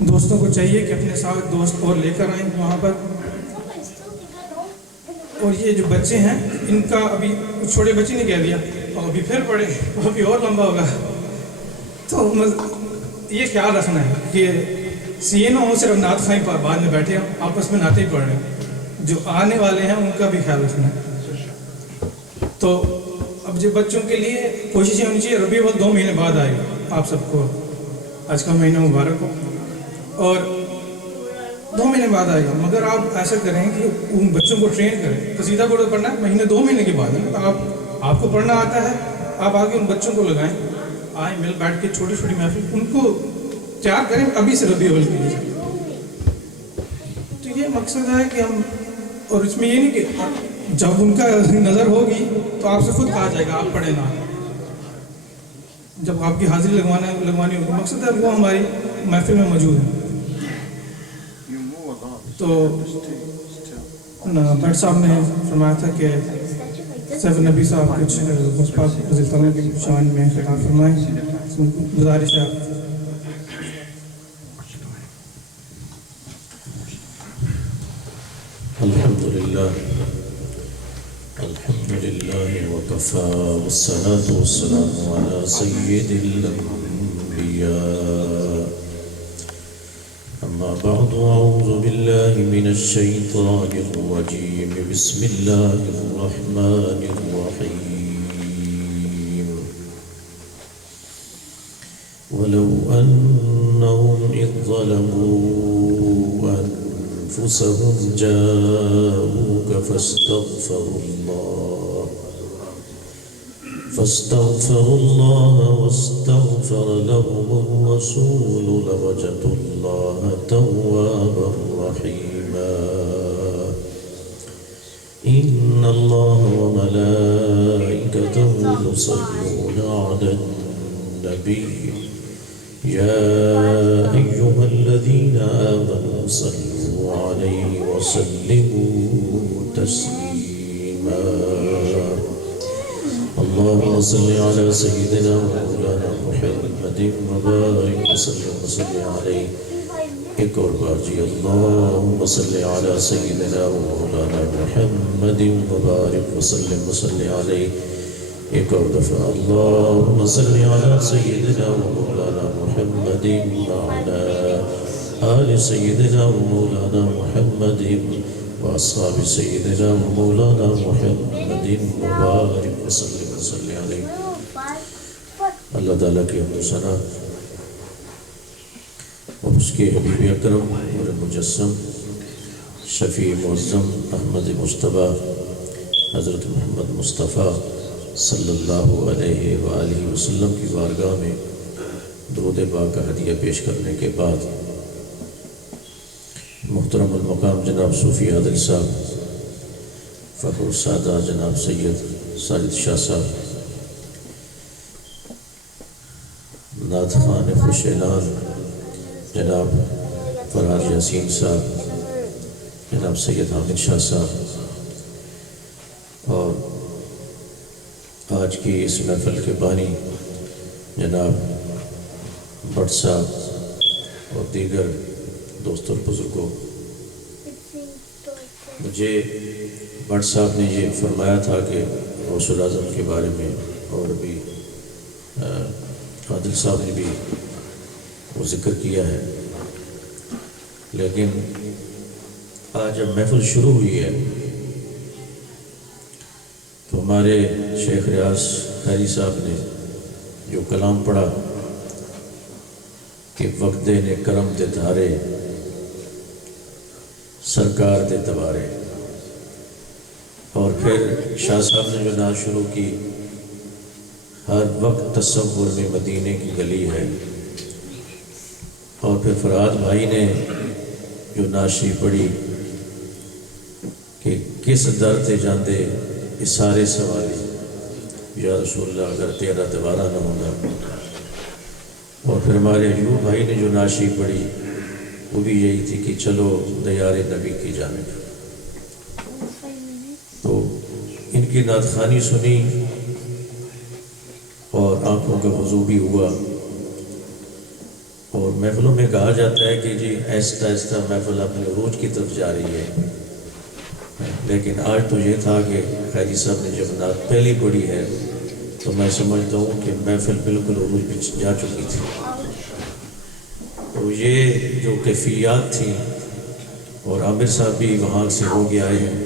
دوستوں کو چاہیے کہ اپنے ساتھ دوست اور لے کر آئیں وہاں پر. اور یہ جو بچے ہیں ان کا ابھی چھوٹے بچے نے کہہ دیا اور ابھی پھر پڑھے ابھی اور لمبا ہوگا. تو یہ خیال رکھنا ہے کہ یہ نہ ہو صرف نعت خواہیں بعد میں بیٹھے ہوں آپس میں نعتیں پڑھ رہے ہیں. جو آنے والے ہیں ان کا بھی خیال رکھنا ہے. تو اب جو بچوں کے لیے کوششیں ہونی چاہیے. ربیع الاول 2 مہینے بعد آئے گا. آپ سب کو آج کا مہینہ مبارک ہو. اور 2 مہینے بعد آئے گا. مگر آپ ایسا کریں کہ ان بچوں کو ٹرین کریں. قصیدہ کو پڑھنا ہے مہینے 2 مہینے کے بعد ہے. تو آپ کو پڑھنا آتا ہے, آپ آگے ان بچوں کو لگائیں, آئیں مل بیٹھ کے چھوٹی چھوٹی محفل ان کو تیار کریں ابھی سے ربیع الاول کے لیے. تو یہ مقصد ہے کہ ہم, اور اس میں یہ نہیں کہ جب ان کا نظر ہوگی تو آپ سے خود کہا جائے گا آپ پڑھیں نا. جب آپ کی حاضری لگوانی ہوگی, مقصد ہے وہ ہماری محفل میں موجود ہے. تو بٹ صاحب نے فرمایا تھا کہ سیف نبی صاحب کچھ مصباح رضی اللہ عنہ کی شان میں خطاب فرمائیں. گزارش ہے. الحمدللہ وکفا والصلاة والسلام علی سید الانبیاء. اما بعد اعوذ باللہ من الشیطان الرجیم. بسم اللہ الرحمن الرحیم. ولو انہم اذ ظلموا أنفسهم جاءوك فاستغفروا الله واستغفر لهم الرسول لوجدوا الله توابا رحيما. إن الله وملائكته يصلون على النبي يا أيها الذين آمنوا صلوا عليه وسلموا تسليما. اللهم صل على سيدنا مولانا محمد وبارك وسلم عليه. ایک اور بار جی, اللهم صل على سيدنا مولانا محمد وبارك وسلم عليه. ایک اور دفعہ, اللهم صل على سيدنا مولانا محمد وعلى آل سيدنا مولانا محمد وأصحاب سيدنا مولانا محمد وبارك وسلم عليه. اللہ تعالیٰ کی حمد و ثنا اور اس کے حبیب اکرم اور مجسم شفیع معظم احمد مصطفیٰ حضرت محمد مصطفیٰ صلی اللہ علیہ وآلہ وسلم کی بارگاہ میں درود پاک کا ہدیہ پیش کرنے کے بعد محترم المقام جناب صوفی عادل صاحب, فخر السادہ جناب سید ساجد شاہ صاحب, نعت خوان خوش اعلان جناب فراز یاسین صاحب, جناب سید حامد شاہ صاحب, اور آج کی اس محفل کے بانی جناب بٹ صاحب اور دیگر دوستوں اور بزرگوں. مجھے بٹ صاحب نے یہ فرمایا تھا کہ غوث الاعظم کے بارے میں, اور بھی عادل صاحب نے بھی وہ ذکر کیا ہے, لیکن آج جب محفل شروع ہوئی ہے تو ہمارے شیخ ریاض خیری صاحب نے جو کلام پڑھا کہ وقت دے نے کرم دے دھارے سرکار دے دوارے, اور پھر شاہ صاحب نے جو نعت شروع کی, ہر وقت تصور میں مدینے کی گلی ہے, اور پھر فراد بھائی نے جو نعت پڑھی کہ کس در تے جاندے سارے سوالی, یا رسول اللہ اگر تیرا دوبارہ نہ ہوگا. اور پھر ہمارے ایوب بھائی نے جو نعت پڑھی وہ بھی یہی تھی کہ چلو دیار نبی کی جانب. تو ان کی نعت خوانی سنی اور آنکھوں کا وضو بھی ہوا, اور محفلوں میں کہا جاتا ہے کہ جی آہستہ آہستہ محفل اپنے عروج کی طرف جا رہی ہے، لیکن آج تو یہ تھا کہ قاضی صاحب نے جب نعت پہلی پڑھی ہے تو میں سمجھتا ہوں کہ محفل بالکل عروج پہ جا چکی تھی۔ تو یہ جو کیفیات تھیں، اور عامر صاحب بھی وہاں سے ہو کے آئے ہیں،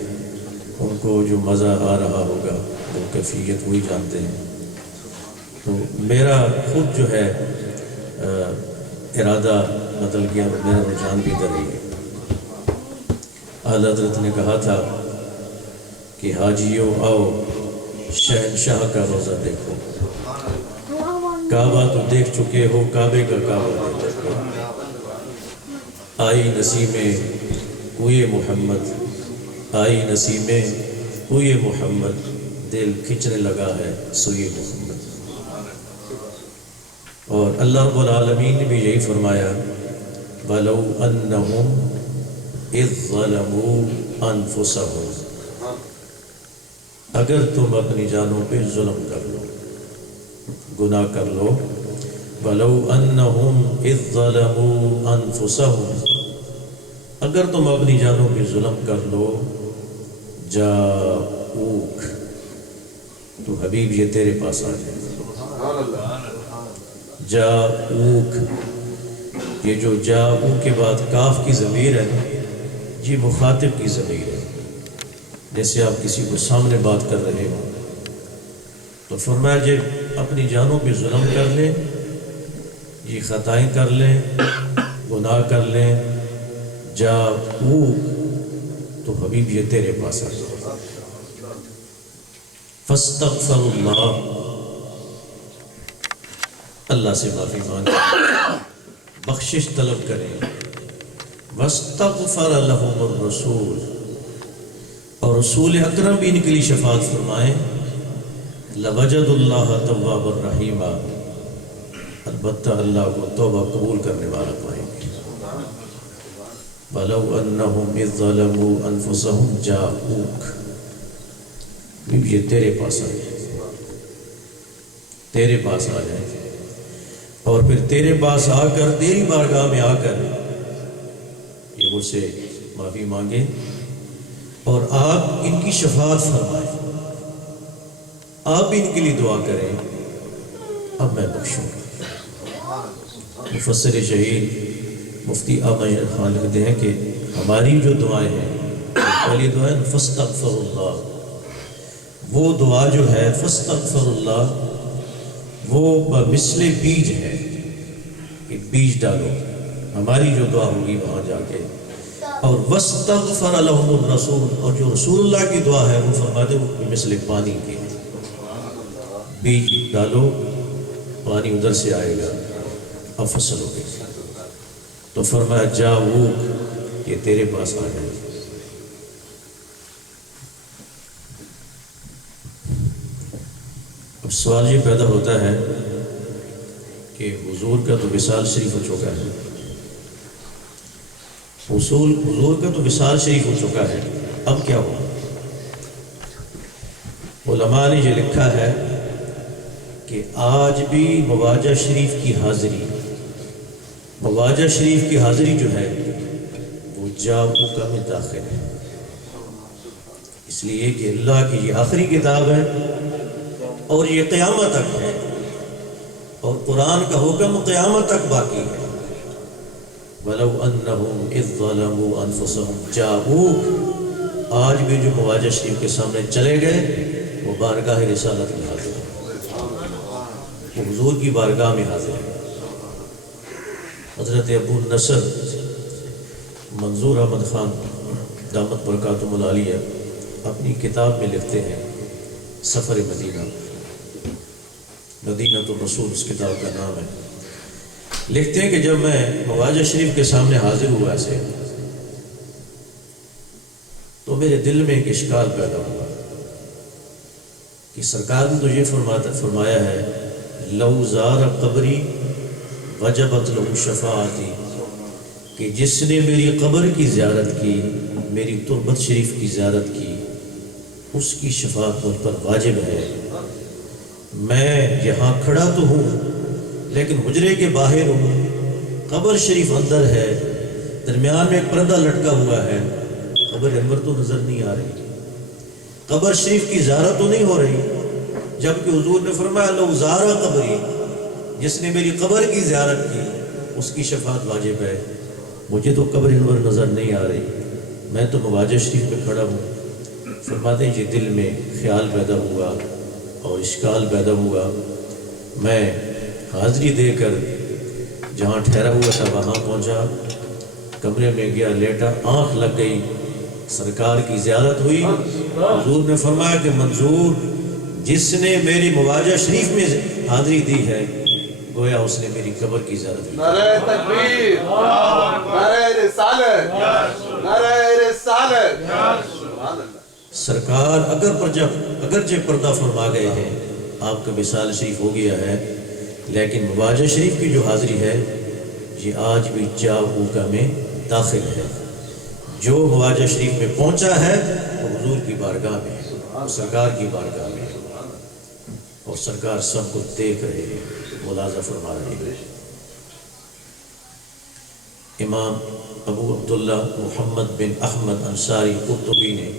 ان کو جو مزہ آ رہا ہوگا وہ کیفیت وہی جانتے ہیں۔ تو میرا خود جو ہے ارادہ بدل گیا، میرا رجحان بھی ادھر ہی ہے۔ اعلیٰ حضرت نے کہا تھا کہ حاجیوں آؤ شہنشاہ کا روزہ دیکھو، کعبہ تو دیکھ چکے ہو، کعبے کا کعبہ دیکھو، آئی نسیمیں کوئے محمد، آئی نسیمیں کوئے محمد، دل کھنچنے لگا ہے سوئے محمد۔ اور اللہ رب العالمین نے بھی یہی فرمایا، وَلَوْ أَنَّهُمْ إِذْ ظَلَمُوا أَنفُسَهُمْ، اگر تم اپنی جانوں پہ ظلم کر لو، گناہ کر لو، وَلَوْ أَنَّهُمْ إِذْ ظَلَمُوا أَنفُسَهُمْ، اگر تم اپنی جانوں پہ ظلم کر لو، جاؤک، تو حبیب یہ تیرے پاس آ جائے۔ جاؤک، یہ جو جاؤ کے بعد کاف کی ضمیر ہے یہ مخاطب کی ضمیر ہے، جیسے آپ کسی کو سامنے بات کر رہے ہو۔ تو فرمایا جب اپنی جانوں پہ ظلم کر لیں، یہ خطائیں کر لیں، گناہ کر لیں، جاؤک، تو حبیب یہ تیرے پاس آ جائے۔ فاستغفر اللہ، اللہ سے معافی مانگیں، بخشش طلب کریں۔ واستغفر لهم الرسول، اور رسول اکرم بھی ان کے لیے شفاعت فرمائیں، لوجد اللہ تواب الرحیم، البتہ اللہ کو توبہ قبول کرنے والا پائیں گے۔ وَلَوْ أَنَّهُمْ إِذْ ظَلَمُوا أَنفُسَهُمْ جَاءُوكَ، یہ تیرے پاس آ جائے، تیرے پاس آ جائے، اور پھر تیرے پاس آ کر، تیری بارگاہ میں آ کر یہ مجھ سے معافی مانگے، اور آپ ان کی شفاعت فرمائیں، آپ ان کے لیے دعا کریں، اب میں بخشوں۔ مفسر شہید مفتی احمد خان لکھتے ہیں کہ ہماری جو دعائیں ہیں، پہلی دعا ہے فاستغفر اللہ، وہ دعا جو ہے فاستغفر اللہ، وہ بمثل بیج ہے کہ بیج ڈالو، ہماری جو دعا ہوگی وہاں جا کے۔ اور واستغفر لهم الرسول، اور جو رسول اللہ کی دعا ہے وہ فرماتے ہیں وہ مثل پانی کی، بیج ڈالو پانی ادھر سے آئے گا، اب فصل ہوگی۔ تو فرمایا جاؤک، یہ تیرے پاس آ جائے۔ اب سوال یہ پیدا ہوتا ہے کہ حضور کا تو وصال شریف ہو چکا ہے، حضور کا تو وصال شریف ہو چکا ہے، اب کیا ہوا؟ علماء نے یہ لکھا ہے کہ آج بھی مواجہ شریف کی حاضری، مواجہ شریف کی حاضری جو ہے وہ جاؤکا میں داخل ہے، اس لیے کہ اللہ کی یہ آخری کتاب ہے اور یہ قیامت تک ہے، اور قرآن کا حکم قیامت تک باقی ہے۔ وَلَوْ أَنَّهُمْ إِذْ ظَلَمُوا أَنفُسَهُمْ جَاءُوكَ، آج بھی جو مواجہ شریف کے سامنے چلے گئے وہ بارگاہ رسالت میں حاضر ہے، وہ حضور کی بارگاہ میں حاضر ہے۔ حضرت ابو النصر منظور احمد خان دامت برکاتہم العالیہ اپنی کتاب میں لکھتے ہیں، سفر مدینہ، مدینہ الرسول اس کتاب کا نام ہے، لکھتے ہیں کہ جب میں مواجہ شریف کے سامنے حاضر ہوا ایسے، تو میرے دل میں ایک اشکال پیدا ہوا کہ سرکار نے تو یہ فرمایا ہے، لو زار قبری وجبت لہ شفاعتی، کہ جس نے میری قبر کی زیارت کی، میری تربت شریف کی زیارت کی، اس کی شفاعت مجھ پر واجب ہے۔ میں یہاں کھڑا تو ہوں لیکن حجرے کے باہر ہوں، قبر شریف اندر ہے، درمیان میں ایک پردہ لٹکا ہوا ہے، قبر انور تو نظر نہیں آ رہی، قبر شریف کی زیارت تو نہیں ہو رہی، جبکہ حضور نے فرمایا لو زارہ قبری، جس نے میری قبر کی زیارت کی اس کی شفاعت واجب ہے۔ مجھے تو قبر انور نظر نہیں آ رہی، میں تو مواجہ شریف پہ کھڑا ہوں۔ فرماتے ہیں یہ دل میں خیال پیدا ہوا اور اشکال پیدا ہوا، میں حاضری دے کر جہاں ٹھہرا ہوا تھا وہاں پہنچا، کمرے میں گیا، لیٹا، آنکھ لگ گئی، سرکار کی زیارت ہوئی۔ حضور نے فرمایا کہ منظور، جس نے میری مواجہ شریف میں حاضری دی ہے گویا اس نے میری قبر کی زیارت کی۔ نعرہ تکبیر، نعرہ رسالت، نعرہ رسالت، سبحان اللہ۔ سرکار اگرچہ پردہ فرما گئے ہیں، آپ کا وصال شریف ہو گیا ہے، لیکن مواجہ شریف کی جو حاضری ہے یہ آج بھی جاؤکا میں داخل ہے۔ جو مواجہ شریف میں پہنچا ہے وہ حضور کی بارگاہ میں ہے، وہ سرکار کی بارگاہ میں ہے، اور سرکار سب کو دیکھ رہے ہیں، ملاحظہ فرما رہے ہیں۔ امام ابو عبداللہ محمد بن احمد انصاری قرطبی نے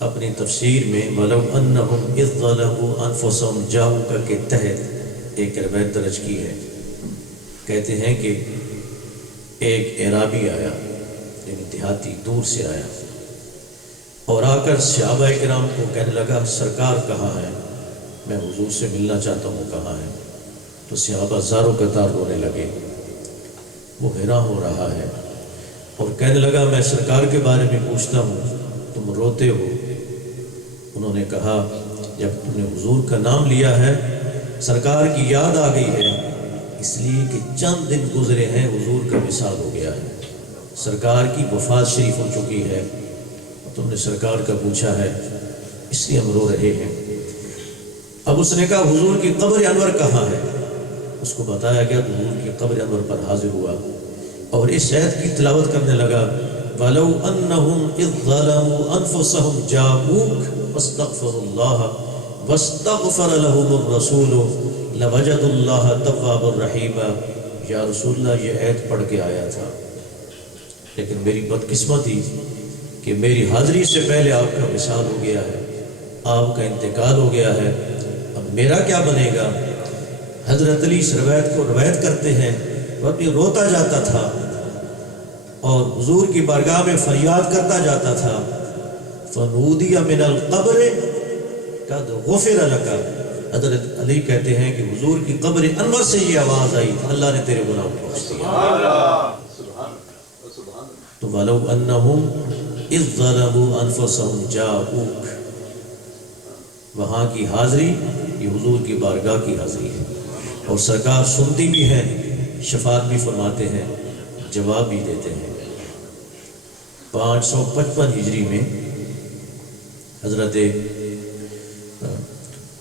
اپنی تفسیر میں وَلَوْ أَنَّهُمْ إِذْ ظَلَمُوا أَنفُسَهُمْ جَاءُوكَ کے تحت ایک روایت درج کی ہے۔ کہتے ہیں کہ ایک اعرابی آیا، یعنی دیہاتی دور سے آیا، اور آ کر صحابہ کرام کو کہنے لگا سرکار کہاں ہے، میں حضور سے ملنا چاہتا ہوں، کہاں ہے؟ تو صحابہ زاروں قطار رونے لگے، وہ حیران ہو رہا ہے اور کہنے لگا میں سرکار کے بارے میں پوچھتا ہوں تم روتے ہو۔ انہوں نے کہا جب تم نے حضور کا نام لیا ہے سرکار کی یاد آ گئی ہے، اس لیے کہ چند دن گزرے ہیں حضور کا وصال ہو گیا ہے، سرکار کی وفات شریف ہو چکی ہے، اور تم نے سرکار کا پوچھا ہے، اس لیے ہم رو رہے ہیں۔ اب اس نے کہا حضور کی قبر انور کہاں ہے؟ اس کو بتایا گیا، تو حضور کی قبر انور پر حاضر ہوا اور اس آیت کی تلاوت کرنے لگا وَلَوْ أَنَّهُمْ إِذْ ظَلَمُوا أَنفُسَهُمْ جَاءُوكَ وَاسْتَغْفَرُوا اللَّهَ وَاسْتَغْفَرَ لَهُمُ الرَّسُولُ لَوَجَدُوا اللَّهَ تَوَّابًا رَحِيمًا۔ یا رسول اللہ یہ آیت پڑھ کے آیا تھا، لیکن میری بدقسمتی کہ میری حاضری سے پہلے آپ کا وصال ہو گیا ہے، آپ کا انتقال ہو گیا ہے، اب میرا کیا بنے گا؟ حضرت علی اس روایت کو روایت کرتے ہیں، وہ اپنی روتا جاتا تھا اور حضور کی بارگاہ میں فریاد کرتا جاتا تھا، فنودی من القبر قد غفر لك۔ حضرت علی کہتے ہیں کہ حضور کی قبر انور سے یہ آواز آئی، اللہ نے تیرے گناہوں کو بخش دیا۔ تو وَلَوْ أَنَّهُمْ إِذْ ظَلَمُوا أَنفُسَهُمْ جَاءُوكَ، وہاں کی حاضری یہ حضور کی بارگاہ کی حاضری ہے، اور سرکار سنتی بھی ہیں، شفاعت بھی فرماتے ہیں، جواب بھی دیتے ہیں۔ 555 ہجری میں حضرت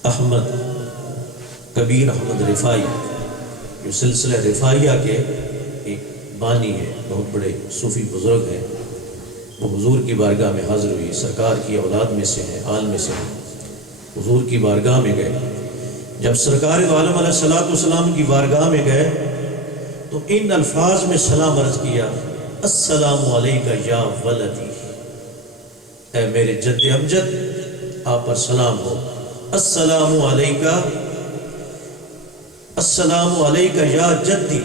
احمد کبیر احمد رفاعی، جو سلسلہ رفاعیہ کے ایک بانی ہے، بہت بڑے صوفی بزرگ ہیں، وہ حضور کی بارگاہ میں حاضر ہوئی، سرکار کی اولاد میں سے ہیں، آل میں سے ہیں، حضور کی بارگاہ میں گئے۔ جب سرکار دو عالم علیہ السلام کی بارگاہ میں گئے تو ان الفاظ میں سلام عرض کیا، السلام علیکہ یا ولدی، اے میرے جد امجد آپ پر سلام ہو، السلام علیکہ، السلام علیکہ یا جدی،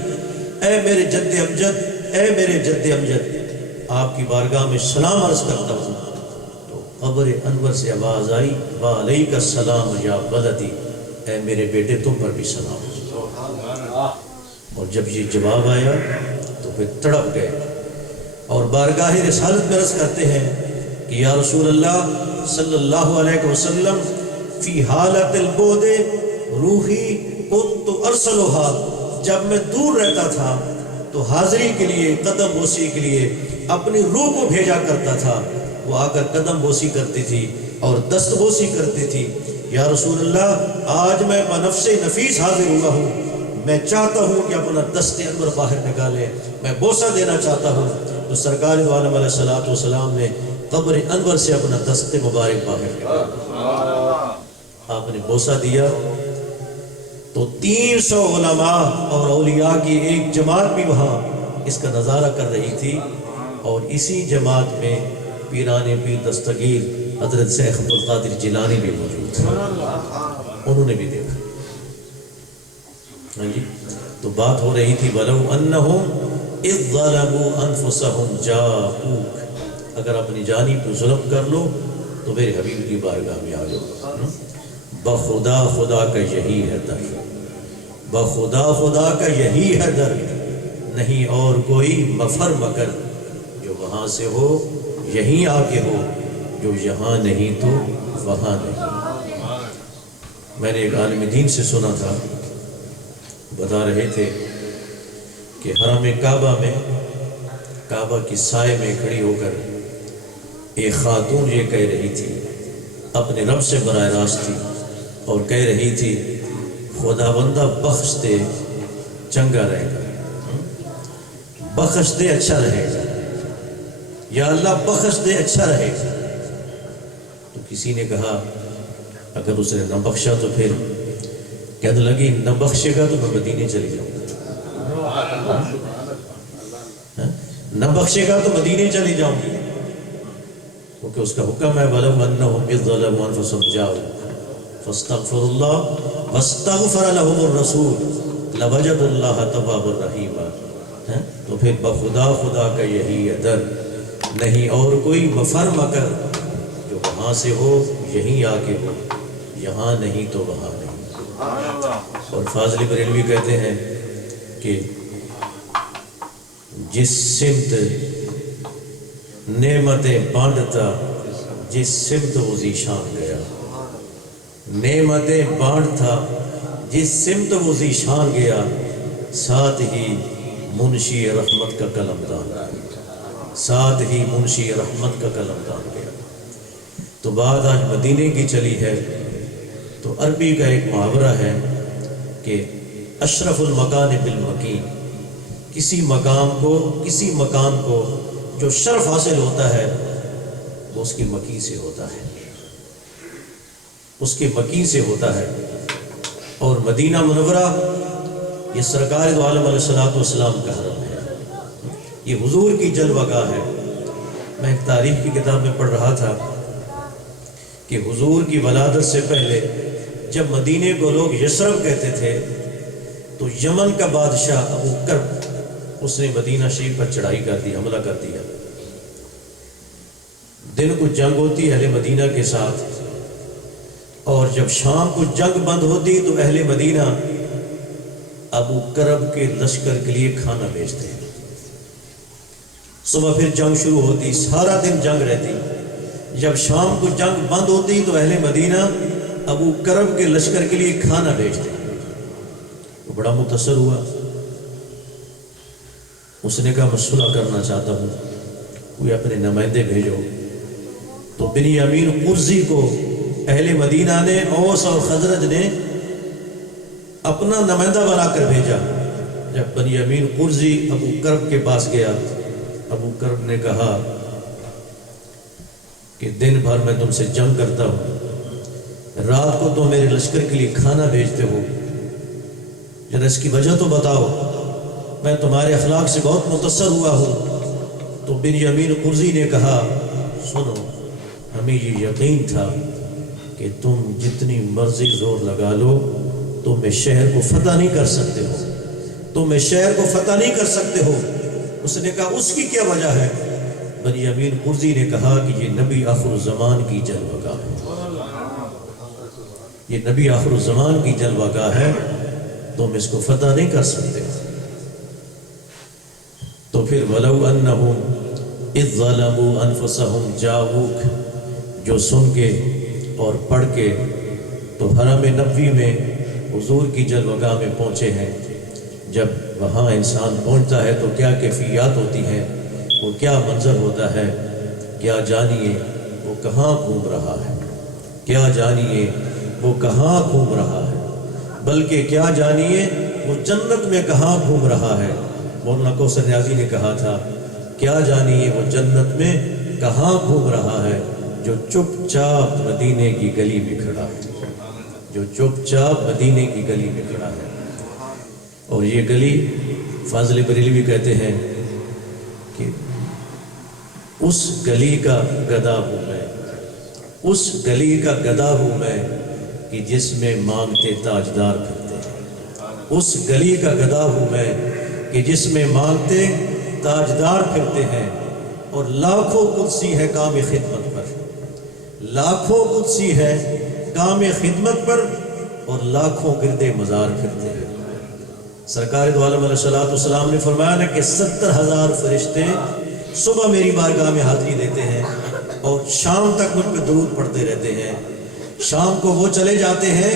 اے میرے جد امجد، اے میرے جد امجد آپ کی بارگاہ میں سلام عرض کرتا ہوں۔ تو قبر انور سے آواز آئی، وعلیکہ السلام یا ولدی، اے میرے بیٹے تم پر بھی سلام ہو۔ اور جب یہ جواب آیا تو پھر تڑپ گئے اور بارگاہ رسالت میں عرض کرتے ہیں کہ یا رسول اللہ صلی اللہ علیہ وسلم، فی حالت البعد روحی کنت ارسلها، جب میں دور رہتا تھا تو حاضری کے لیے، قدم بوسی کے لیے اپنی روح کو بھیجا کرتا تھا، وہ آ کر قدم بوسی کرتی تھی اور دست بوسی کرتی تھی۔ یا رسول اللہ آج میں بنفس نفیس حاضر ہوا ہوں، میں چاہتا ہوں کہ اپنا دست انور باہر نکالے، میں بوسہ دینا چاہتا ہوں۔ تو سرکار دو عالم علیہ السلام نے قبر انور سے اپنا دست مبارک باہر نکالا، آپ نے بوسہ دیا تو 300 علماء اور اولیاء کی ایک جماعت بھی وہاں اس کا نظارہ کر رہی تھی، اور اسی جماعت میں پیران پیر دستگیر حضرت شیخ عبدالقادر جیلانی بھی موجود تھے، انہوں نے بھی دیکھا۔ ہاں جی، تو بات ہو رہی تھی وَلَوْ أَنَّهُمْ إِذْ ظَلَمُوا أَنفُسَهُمْ جَاءُوكَ، اگر اپنی جانی پہ ظلم کر لو تو میرے حبیب کی بارگاہ میں آ جاؤ، بخدا خدا کا یہی ہے در، بخدا خدا کا یہی ہے در، نہیں اور کوئی مفر مکر، جو وہاں سے ہو یہیں آگے ہو، جو یہاں نہیں تو وہاں نہیں۔ میں نے ایک عالم دین سے سنا تھا، بتا رہے تھے کہ حرم کعبہ میں، کعبہ کی سائے میں کھڑی ہو کر ایک خاتون یہ کہہ رہی تھی، اپنے رب سے براہ راست تھی، اور کہہ رہی تھی خدا بندہ بخش دے چنگا رہے گا، بخش دے اچھا رہے گا، یا اللہ بخش دے اچھا رہے گا۔ تو کسی نے کہا اگر اس نے نہ بخشا تو پھر کہنے لگی نہ بخشے گا تو میں مدینے چلی جاؤں گا، نہ بخشے گا تو مدینے چلی جاؤں گی، کیونکہ اس کا حکم ہے وَلَوْ أَنَّهُمْ إِذْ ظَلَمُوا أَنفُسَهُمْ جَاءُوكَ فَاسْتَغْفَرُوا اللَّهَ وَاسْتَغْفَرَ لَهُمُ الرَّسُولُ لَوَجَدُوا اللَّهَ تَوَّابًا رَحِيمًا۔ تو پھر بخدا خدا کا یہی ہے در، نہیں اور کوئی مفر مکر، جو وہاں سے ہو یہیں آ کے ہو، یہاں نہیں تو وہاں نہیں۔ اور فاضل بریلوی کہتے ہیں کہ جس سمت نعمتیں بانٹتا جس سمت وہ ذیشان گیا، نعمتیں بانٹتا جس سمت وہ ذیشان گیا، ساتھ ہی منشی رحمت کا قلم دان گیا، ساتھ ہی منشی رحمت کا قلم دان گیا۔ تو بات آج مدینے کی چلی ہے، تو عربی کا ایک محاورہ ہے کہ اشرف المکان بالمکین، کسی مقام کو، کسی مکان کو جو شرف حاصل ہوتا ہے وہ اس کی مکی سے ہوتا ہے، اس کے مکی سے ہوتا ہے۔ اور مدینہ منورہ یہ سرکار دو عالم علیہ السلام کا حرم ہے، یہ حضور کی جلوہ گاہ ہے۔ میں ایک تاریخ کی کتاب میں پڑھ رہا تھا کہ حضور کی ولادت سے پہلے جب مدینے کو لوگ یثرب کہتے تھے تو یمن کا بادشاہ ابو کرب، اس نے مدینہ شریف پر چڑھائی کر دی، حملہ کر دیا۔ دن کو جنگ ہوتی اہل مدینہ کے ساتھ، اور جب شام کو جنگ بند ہوتی تو اہل مدینہ ابو کرب کے لشکر کے لیے کھانا بھیجتے ہیں۔ صبح پھر جنگ شروع ہوتی، سارا دن جنگ رہتی۔ جب شام کو جنگ بند ہوتی تو اہل مدینہ ابو کرب کے لشکر کے لیے کھانا بھیجتے ہیں۔ وہ بڑا متاثر ہوا، اس نے کہا میں صلح کرنا چاہتا ہوں، کوئی اپنے نمائندے بھیجو۔ تو بنیامین قرظی کو اہل مدینہ نے، اوس اور خزرج نے اپنا نمائندہ بنا کر بھیجا۔ جب بنیامین قرظی ابو کرب کے پاس گیا، ابو کرب نے کہا کہ دن بھر میں تم سے جنگ کرتا ہوں، رات کو تم میرے لشکر کے لیے کھانا بھیجتے ہو، ذرا اس کی وجہ تو بتاؤ، میں تمہارے اخلاق سے بہت متاثر ہوا ہوں۔ تو بنیامین قرظی نے کہا سنو، ہمیں یہ یقین تھا کہ تم جتنی مرضی زور لگا لو تم اس شہر کو فتح نہیں کر سکتے ہو، تم اس شہر کو فتح نہیں کر سکتے ہو۔ اس نے کہا اس کی کیا وجہ ہے؟ بنیامین قرظی نے کہا کہ یہ نبی آخر الزمان کی جلوہ گاہ ہے، یہ نبی آخر الزمان کی جلوہ گاہ ہے، تم اس کو فتح نہیں کر سکتے۔ تو پھر وَلَوْ أَنَّهُمْ إِذْ ظَلَمُوا أَنفُسَهُمْ جَاءُوكَ جو سن کے اور پڑھ کے تو حرم نبوی میں حضور کی جلوہ گاہ میں پہنچے ہیں۔ جب وہاں انسان پہنچتا ہے تو کیا کیفیات ہوتی ہیں، وہ کیا منظر ہوتا ہے، کیا جانیے وہ کہاں گھوم رہا ہے، کیا جانیے وہ کہاں گھوم رہا ہے، بلکہ کیا جانیے وہ جنت میں کہاں گھوم رہا ہے۔ مولانا کوثر نیازی نے کہا تھا کیا جانیے وہ جنت میں کہاں گھوم رہا ہے جو چپ چاپ مدینے کی گلی میں کھڑا ہے۔ جو چپ چاپ مدینے کی گلی میں کھڑا ہے. اور یہ گلی فاضل بریلوی کہتے ہیں کہ اس گلی کا گدا ہوں میں، اس گلی کا گدا ہوں میں کہ جس میں مانگتے تاجدار پھرتے ہیں. اس گلی کا گدا ہوں میں کہ جس میں مانگتے تاجدار پھرتے ہیں. اور لاکھوں قدسی ہے کام خدمت پر، لاکھوں قدسی ہے کام خدمت پر، اور لاکھوں گرد مزار پھرتے ہیں. سرکار دو عالم علیہ السلام نے فرمایا نا کہ 70,000 فرشتے صبح میری بارگاہ میں حاضری دیتے ہیں اور شام تک مجھ پہ درود پڑھتے رہتے ہیں. شام کو وہ چلے جاتے ہیں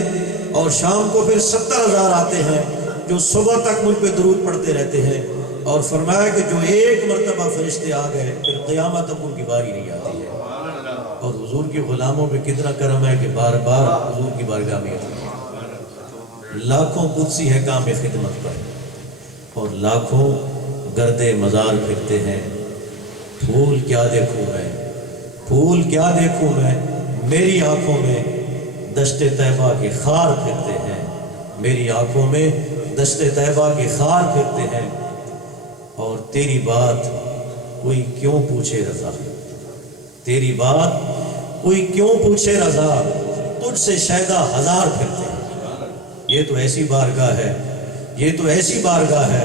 اور شام کو پھر 70,000 آتے ہیں جو صبح تک مجھ پہ درود پڑھتے رہتے ہیں. اور فرمایا کہ جو ایک مرتبہ فرشتے آ گئے پھر قیامت تک ان کی باری نہیں آتی ہے. اور حضور کے غلاموں پہ کتنا کرم ہے کہ بار بار حضور کی بارگاہ میں آتے ہیں. لاکھوں قدسی ہے کام خدمت پر، اور لاکھوں گرد مزار پھرتے ہیں. پھول کیا دیکھوں میں، پھول کیا دیکھوں میں، میری آنکھوں میں دشت طیبہ کے خار پھرتے ہیں. میری آنکھوں میں دشت طیبہ کے خار پھرتے ہیں. اور تیری بات کوئی کیوں پوچھے رضا، تیری بات کوئی کیوں پوچھے رضا، تجھ سے شیدا ہزار پھرتے ہیں. یہ تو ایسی بارگاہ ہے، یہ تو ایسی بارگاہ ہے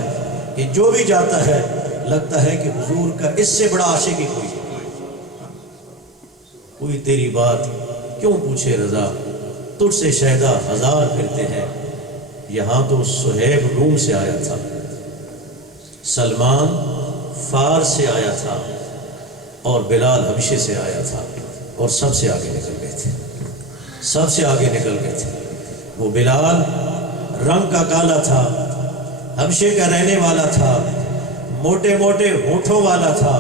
کہ جو بھی جاتا ہے لگتا ہے کہ حضور کا اس سے بڑا عاشق ہی کوئی نہیں. کوئی تیری بات کیوں پوچھے رضا، تجھ سے شیدا ہزار پھرتے ہیں. یہاں تو سہیب روم سے آیا تھا، سلمان فارس سے آیا تھا، اور بلال حبشے سے آیا تھا، اور سب سے آگے نکل گئے تھے، سب سے آگے نکل گئے تھے. وہ بلال رنگ کا کالا تھا، حبشے کا رہنے والا تھا، موٹے موٹے ہونٹوں والا تھا.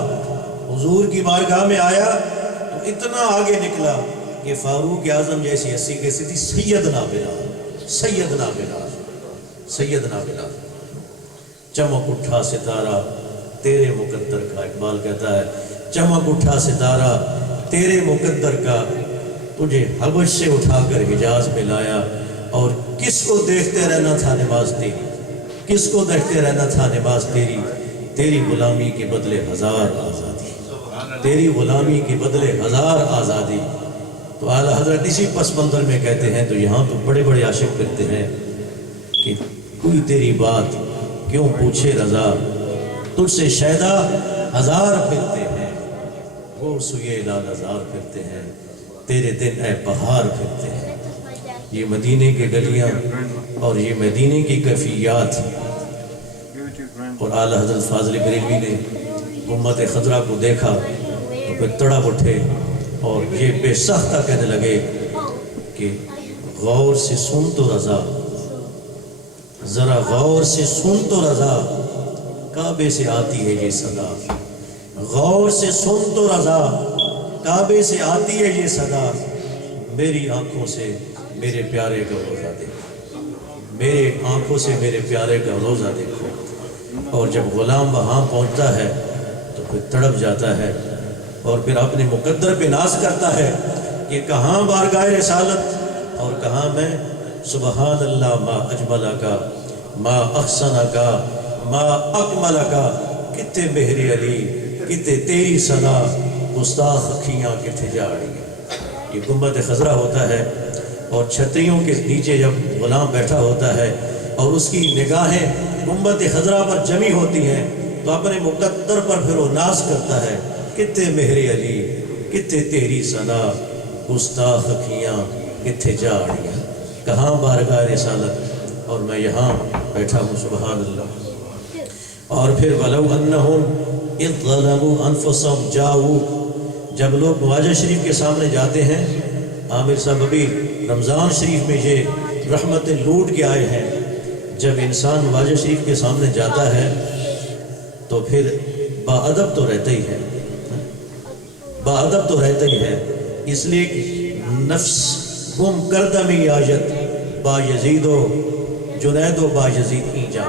حضور کی بارگاہ میں آیا تو اتنا آگے نکلا کہ فاروق اعظم جیسی حسی کیسی تھی، سیدنا بلال، سیدنا بلال، سیدنا بلال. چمک اٹھا ستارہ تیرے مقدر کا، اقبال کہتا ہے چمک اٹھا ستارہ تیرے مقدر کا، تجھے حبش سے اٹھا کر حجاز میں لایا. اور کس کو دیکھتے رہنا تھا نماز تیری، کس کو دیکھتے رہنا تھا نماز تیری، تیری غلامی کے بدلے ہزار آزادی، تیری غلامی کے بدلے ہزار آزادی. تو اعلیٰ حضرت اسی پس منظر میں کہتے ہیں، تو یہاں تو بڑے بڑے عاشق کرتے ہیں کہ کوئی تیری بات کیوں پوچھے رضا، تجھ سے شیدا ہزار پھرتے ہیں. وہ سوئے لال ہزار پھرتے ہیں، تیرے دن اے بہار پھرتے ہیں. یہ مدینے کے گلیاں اور یہ مدینے کی کیفیات. اور اعلیٰ حضرت فاضل بریلوی نے امت خضرا کو دیکھا تو پھر تڑپ اٹھے اور یہ بے سختہ کہنے لگے کہ غور سے سن تو رضا، ذرا غور سے سن تو رضا، کعبے سے آتی ہے یہ صدا. غور سے سن تو رضا، کعبے سے آتی ہے یہ صدا. میری آنکھوں سے میرے پیارے کا روزہ دیکھو، میرے آنکھوں سے میرے پیارے کا روزہ دیکھو. اور جب غلام وہاں پہنچتا ہے تو پھر تڑپ جاتا ہے اور پھر اپنے مقدر پہ ناز کرتا ہے کہ کہاں بارگاہ رسالت اور کہاں میں. سبحان اللہ ما اجملہ کا، ما احسنہ کا، ما اکملہ کا. کتے مہر علی کتے تیری صدا، گستاخ اکھیاں کتے جاڑی. یہ گنبد خضرا ہوتا ہے اور چھتریوں کے نیچے جب غلام بیٹھا ہوتا ہے اور اس کی نگاہیں گنبد خضرا پر جمی ہوتی ہیں تو اپنے مقدر پر پھر وہ ناز کرتا ہے، کتے مہر علی کتے تیری صدا، گستاخ اکھیاں کتے جاڑیاں. کہاں بارگاہ رسالت اور میں یہاں بیٹھا ہوں. سبحان اللہ. اور پھر وَلَوْ أَنَّهُمْ إِذْ ظَلَمُوا أَنفُسَهُمْ جَاءُوا. جب لوگ مواجہ شریف کے سامنے جاتے ہیں، عامر صاحب ابھی رمضان شریف میں یہ رحمتیں لوٹ کے آئے ہیں. جب انسان مواجہ شریف کے سامنے جاتا ہے تو پھر با ادب تو رہتا ہی ہے، با ادب تو رہتا ہی ہے. اس لیے کہ نفس گم کردمی آیت با یزید و جنید و با یزید ہی جا.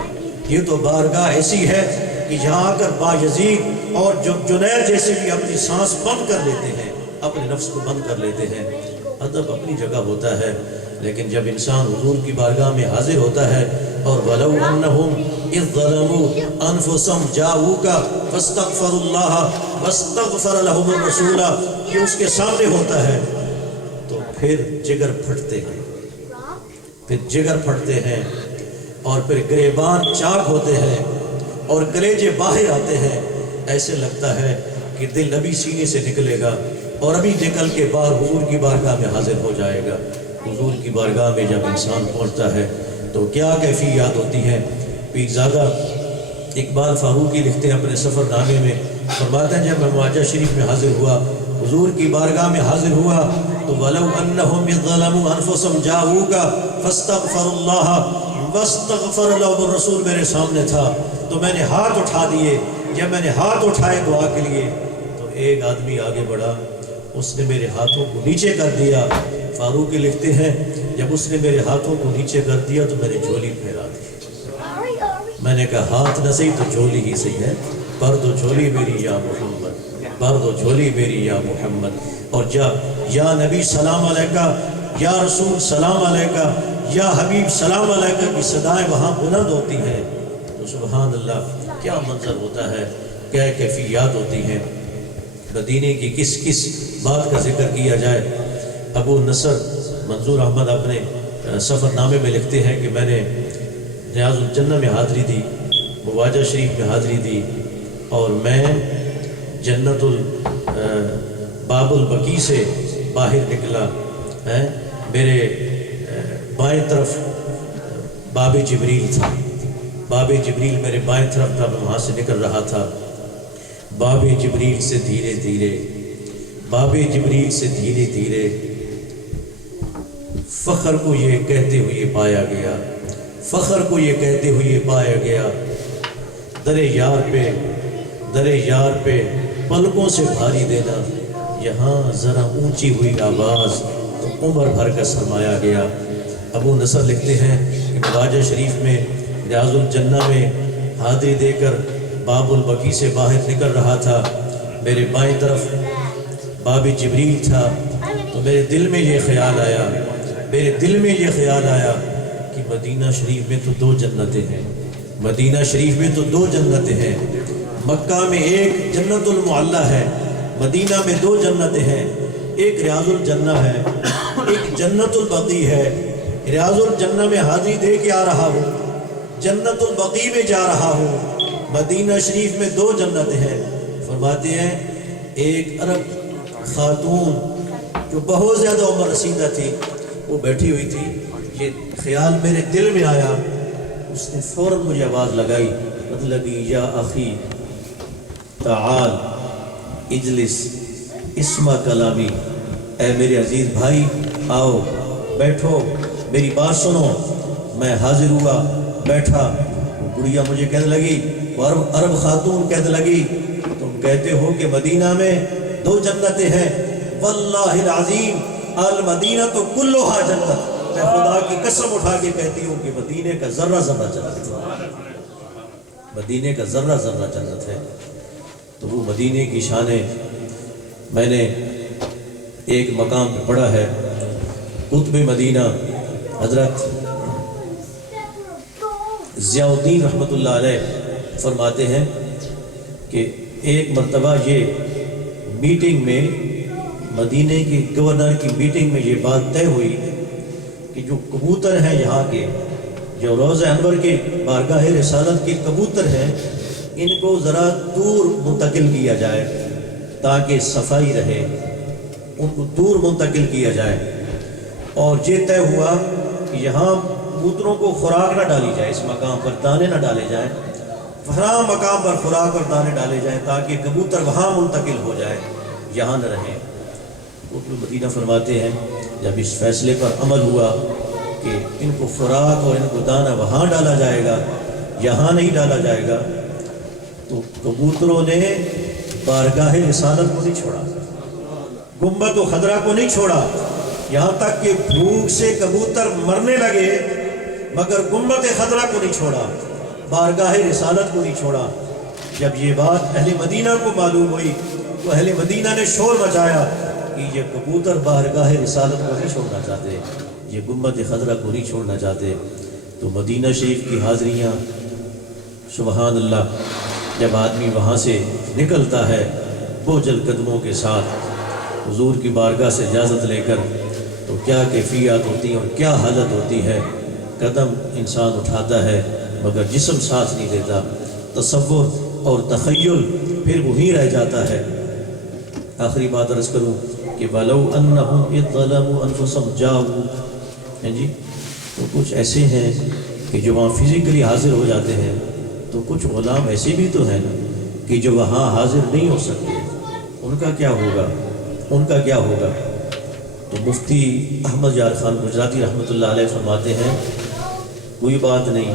یہ تو بارگاہ ایسی ہے کہ جہاں آ کر با یزید اور جنید جیسے بھی اپنی سانس بند کر لیتے ہیں، اپنے نفس کو بند کر لیتے ہیں. ادب اپنی جگہ ہوتا ہے لیکن جب انسان حضور کی بارگاہ میں حاضر ہوتا ہے اور وَلَوْ أَنَّهُمْ إِذْ ظَلَمُوا أَنفُسَهُمْ جَاءُوكَ فَاسْتَغْفَرُوا اللَّهَ وَاسْتَغْفَرَ لَهُمُ الرَّسُولَ، یہ اس کے سامنے ہوتا ہے تو پھر جگر پھٹتے ہیں، پھر جگر پھٹتے ہیں اور پھر گریبان چاک ہوتے ہیں اور کلیجے باہر آتے ہیں. ایسے لگتا ہے کہ دل ابھی سینے سے نکلے گا اور ابھی نکل کے باہر حضور کی بارگاہ میں حاضر ہو جائے گا. حضور کی بارگاہ میں جب انسان پہنچتا ہے تو کیا کیفیات ہوتی ہیں. پیرزادہ اقبال فاروقی لکھتے ہیں اپنے سفر نامے میں، فرماتے ہیں جب میں معاجہ شریف میں حاضر ہوا، حضور کی بارگاہ میں حاضر ہوا تو وَلَوْ أَنَّهُمْ إِذْ ظَلَمُوا أَنفُسَهُمْ جَاءُوكَ فَاسْتَغْفَرُوا اللَّهَ وَاسْتَغْفَرَ لَهُمُ الرَّسُولُ، میرے سامنے تھا تو میں نے ہاتھ اٹھا دیے. جب میں نے ہاتھ اٹھائے دعا کے لیے تو ایک آدمی آگے بڑھا، اس نے میرے ہاتھوں کو نیچے کر دیا. فاروقی لکھتے ہیں جب اس نے میرے ہاتھوں کو نیچے کر دیا تو میں نے جھولی پھیلا دی. میں نے کہا ہاتھ نہ صحیح تو جھولی ہی صحیح ہے، پر دو جھولی میری یا محمد، پر دو جھولی میری یا محمد. اور جب یا نبی سلام علیکہ، یا رسول سلام علیکہ، یا حبیب سلام علیکہ کی صدائیں وہاں بلند ہوتی ہیں تو سبحان اللہ کیا منظر ہوتا ہے، کیا کیفیات ہوتی ہیں. مدینے کی کس کس بات کا ذکر کیا جائے. ابو نصر منظور احمد اپنے سفر نامے میں لکھتے ہیں کہ میں نے ریاض الجنہ میں حاضری دی، مواجہ شریف میں حاضری دی اور میں جنت باب البقیع سے باہر نکلا. میرے بائیں طرف باب جبریل تھا، باب جبریل میرے بائیں طرف تھا، میں وہاں سے نکل رہا تھا. باب جبریل سے دھیرے دھیرے، باب جبریل سے دھیرے دھیرے فخر کو یہ کہتے ہوئے پایا گیا، فخر کو یہ کہتے ہوئے پایا گیا، در یار پہ پلکوں سے بھاری دینا، یہاں ذرا اونچی ہوئی آواز تو عمر بھر کا سرمایا گیا. ابو نصر لکھتے ہیں کہ مواجہ شریف میں ریاض الجنہ میں حاضری دے کر باب البقیع سے باہر نکل رہا تھا، میرے بائیں طرف باب جبریل تھا تو میرے دل میں یہ خیال آیا، میرے دل میں یہ خیال آیا کہ مدینہ شریف میں تو دو جنتیں ہیں، مدینہ شریف میں تو دو جنتیں ہیں. مکہ میں ایک جنت المعلی ہے، مدینہ میں دو جنتیں ہیں، ایک ریاض الجنہ ہے، ایک جنت البقیع ہے. ریاض الجنہ میں حاضری دے کے آ رہا ہوں، جنت البقیع میں جا رہا ہوں. مدینہ شریف میں دو جنتیں ہیں. فرماتے ہیں ایک عرب خاتون جو بہت زیادہ عمر رسیدہ تھی وہ بیٹھی ہوئی تھی. یہ خیال میرے دل میں آیا، اس نے فوراً مجھے آواز لگائی، لگی یا اخی تعال اجلس اسمع کلامی، اے میرے عزیز بھائی آؤ بیٹھو میری بات سنو. میں حاضر ہوا، بیٹھا. گڑیا مجھے کہنے لگی، وہ عرب خاتون کہنے لگی تم کہتے ہو کہ مدینہ میں دو جنتیں ہیں، واللہ العظیم المدینہ تو کلھا جنت، میں خدا کی قسم اٹھا کے کہتی ہوں کہ مدینے کا ذرہ ذرہ جنت ہے، مدینے کا ذرہ ذرہ جنت ہے. تو وہ مدینے کی شانیں میں نے ایک مقام پہ پڑھا ہے. قطب مدینہ حضرت ضیاء الدین رحمۃ اللہ علیہ فرماتے ہیں کہ ایک مرتبہ یہ میٹنگ میں، مدینے کے گورنر کی میٹنگ میں یہ بات طے ہوئی کہ جو کبوتر ہیں یہاں کے، جو روضہ انور کے بارگاہ رسالت کے کبوتر ہیں، ان کو ذرا دور منتقل کیا جائے تاکہ صفائی رہے، ان کو دور منتقل کیا جائے. اور یہ طے ہوا کہ یہاں کبوتروں کو خوراک نہ ڈالی جائے، اس مقام پر دانے نہ ڈالے جائیں، فلاں مقام پر خوراک اور دانے ڈالے جائیں تاکہ کبوتر وہاں منتقل ہو جائے، یہاں نہ رہیں. قطب مدینہ فرماتے ہیں جب اس فیصلے پر عمل ہوا کہ ان کو خوراک اور ان کو دانہ وہاں ڈالا جائے گا، یہاں نہیں ڈالا جائے گا، تو کبوتروں نے بارگاہ رسالت کو نہیں چھوڑا، گنبد و خضرا کو نہیں چھوڑا، یہاں تک کہ بھوک سے کبوتر مرنے لگے مگر گنبد خضرا کو نہیں چھوڑا، بارگاہ رسالت کو نہیں چھوڑا. جب یہ بات اہل مدینہ کو معلوم ہوئی تو اہل مدینہ نے شور مچایا کہ یہ کبوتر بارگاہ رسالت کو نہیں چھوڑنا چاہتے، یہ گنبد خضرا کو نہیں چھوڑنا چاہتے، تو مدینہ شریف کی حاضریاں سبحان اللہ، جب آدمی وہاں سے نکلتا ہے بوجھل قدموں کے ساتھ حضور کی بارگاہ سے اجازت لے کر، تو کیا کیفیات ہوتی ہیں اور کیا حالت ہوتی ہے. قدم انسان اٹھاتا ہے مگر جسم ساتھ نہیں دیتا، تصور اور تخیل پھر وہی رہ جاتا ہے. آخری بات عرض کروں کہ وَلَوْ أَنَّهُمْ إِذْ ظَلَمُوا أَنفُسَهُمْ جَاءُوا، ہیں جی، تو کچھ ایسے ہیں کہ جو وہاں فزیکلی حاضر ہو جاتے ہیں، تو کچھ غلام ایسے بھی تو ہیں نا کہ جو وہاں حاضر نہیں ہو سکتے، ان کا کیا ہوگا، ان کا کیا ہوگا. تو مفتی احمد یار خان گجراتی رحمۃ اللہ علیہ فرماتے ہیں کوئی بات نہیں،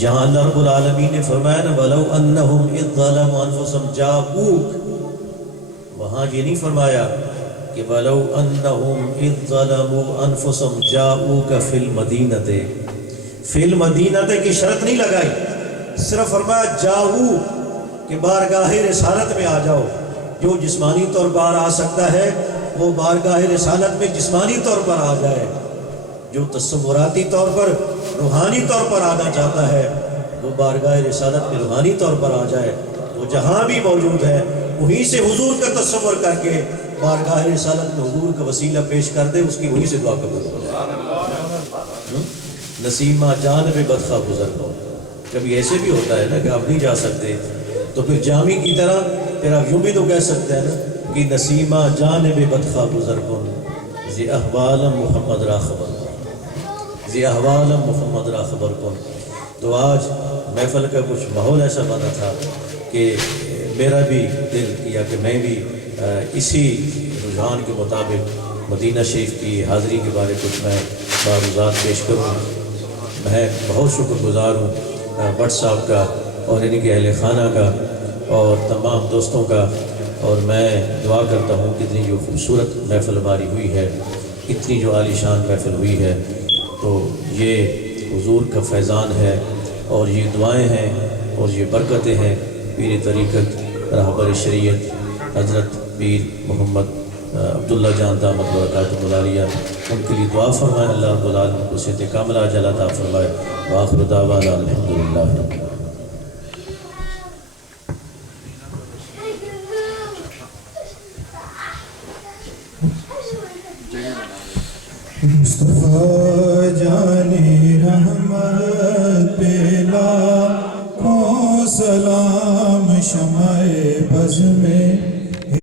جہاں اللہ رب العالمین نے فرمایا نا وَلَوْ أَنَّهُمْ إِذْ ظَلَمُوا أَنفُسَهُمْ جَاءُوكَ، وہاں یہ نہیں فرمایا کہ وَلَوْ أَنَّهُمْ إِذْ ظَلَمُوا أَنفُسَهُمْ جَاءُوكَ فِي الْمَدِينَةِ، فِي الْمَدِينَةِ کی شرط نہیں لگائی، صرف فرمایا جاؤ کہ بارگاہ رسالت میں آ جاؤ. جو جسمانی طور پر آ سکتا ہے وہ بارگاہ رسالت میں جسمانی طور پر آ جائے، جو تصوراتی طور پر روحانی طور پر آنا چاہتا ہے وہ بارگاہ رسالت میں روحانی طور پر آ جائے. وہ جہاں بھی موجود ہے وہیں سے حضور کا تصور کر کے بارگاہ رسالت میں حضور کا وسیلہ پیش کر دے، اس کی وہیں سے دعا قبول ہو جائے. نسیمہ جانب بدخواہ گزر ہو، کبھی ایسے بھی ہوتا ہے نا کہ آپ نہیں جا سکتے، تو پھر جامی کی طرح پھر آپ یوں بھی تو کہہ سکتے ہیں نا کہ نسیمہ جانب بدخواہ گزر کن زی احوال محمد را خبر کن، زی احوال محمد را خبر کن. تو آج محفل کا کچھ ماحول ایسا بنا تھا کہ میرا بھی دل کیا کہ میں بھی اسی رجحان کے مطابق مدینہ شریف کی حاضری کے بارے کچھ میں معروضات پیش کروں. میں بہت شکر گزار ہوں بٹ صاحب کا اور ان کے اہل خانہ کا اور تمام دوستوں کا، اور میں دعا کرتا ہوں کہ اتنی جو خوبصورت محفل ہماری ہوئی ہے، اتنی جو عالی شان محفل ہوئی ہے، تو یہ حضور کا فیضان ہے اور یہ دعائیں ہیں اور یہ برکتیں ہیں پیر طریقت رہبر شریعت حضرت پیر محمد عبداللہ جان دامت برکاتہ العالیہ، ان کے لیے دعا فرمائے اللہ رب العالمین کو صحت کاملہ عاجلہ عطا فرمائے. وآخر دعوانا الحمدللہ رب العالمین. مصطفیٰ جانے